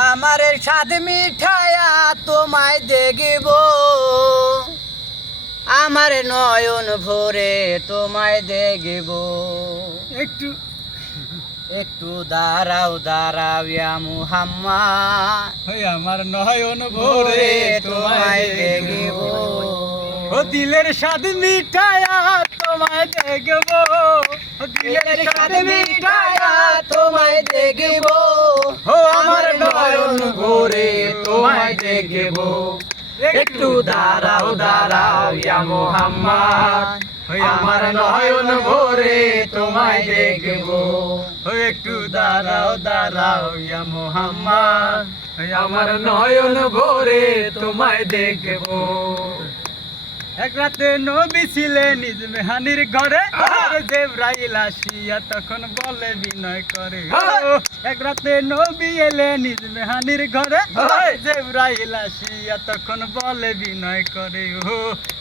আমার স্বাদ মিঠায়া তোমায় দেখিব, আমার নয়ন ভরে তোমায় দেখিব। একটু একটু দাঁড়াও দাঁড়াও ইয়া মুহাম্মদ, ওই আমার নয়ন ভরে তোমায় দেখিব। ও দিলের স্বাদ মিঠায়া তোমায় দেখব, ও দিলের স্বাদ মিঠায়া তোমায় দেখিব। ও আমার নয়ন ভরে তোমায় দেখব। একটু দাঁড়াও দাঁড়াও ইয়া মুহাম্মদ, ওই আমার নয়ন ভরে তোমায় দেখব। ও একটু দাঁড়াও দাঁড়াও ইয়া মুহাম্মদ, ওই আমার নয়ন ভরে তোমায় দেখব। এক রাতে নবী ছিলেন নিজ মেহানির ঘরে, আর জিবরাইল আসিয়া তখন বলে বিনয় করে। এক রাতে নবী এলেন নিজ মেহানির ঘরে, জিবরাইল আসিয়া তখন বলে বিনয় করে। ও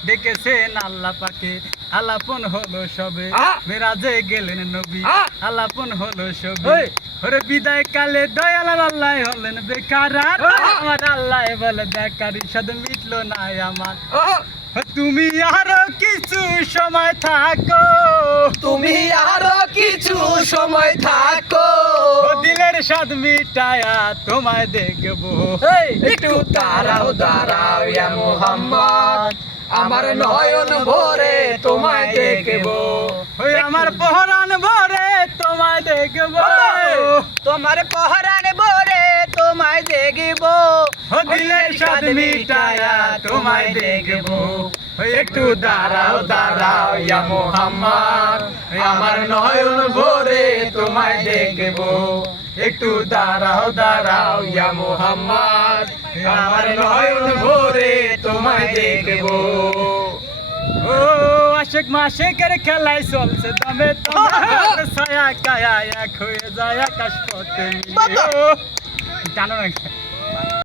ডেকেছেন আল্লাহ পাকে, আলাপন হলো সবে, মেরাজে গেলেন নবী, আলাপন হলো সবে। ওরে বিদায় কালে দয়াল আল্লাহ হলেন বেকার, আমার আল্লাহ বলে বেকারি সাদ মিটলো না আমার। তুমি আরো কিছু সময় থাকো, তুমি আরো কিছু সময় থাকো, দিলের স্বাদ মিটায়া তোমায় দেখবো। একটু দাঁড়াও দাঁড়াও ইয়া মুহাম্মদ, আমার নয়ন ভরে তোমায় দেখবো। ওই আমার পহরান ভরে তোমায় দেখবো, তোমার পহরান ভরে তোমায় দেখবো। দিলের স্বাদ মিটায়া তোমায় দেখবো। একটু দাঁড়াও দাঁড়াও ইয়া মুহাম্মদ, আমার নয়ন ভরে তোমায় দেখবো। একটু দাঁড়াও দাঁড়াও ইয়া মুহাম্মদ, আমার নয়ন ভরে তোমায় দেখবো। ও আশেক মাশেকের খেলায় চলছে দমে তোমার, ছায়া কায়া এক হয়ে যায় আকাশ পথে। জানো না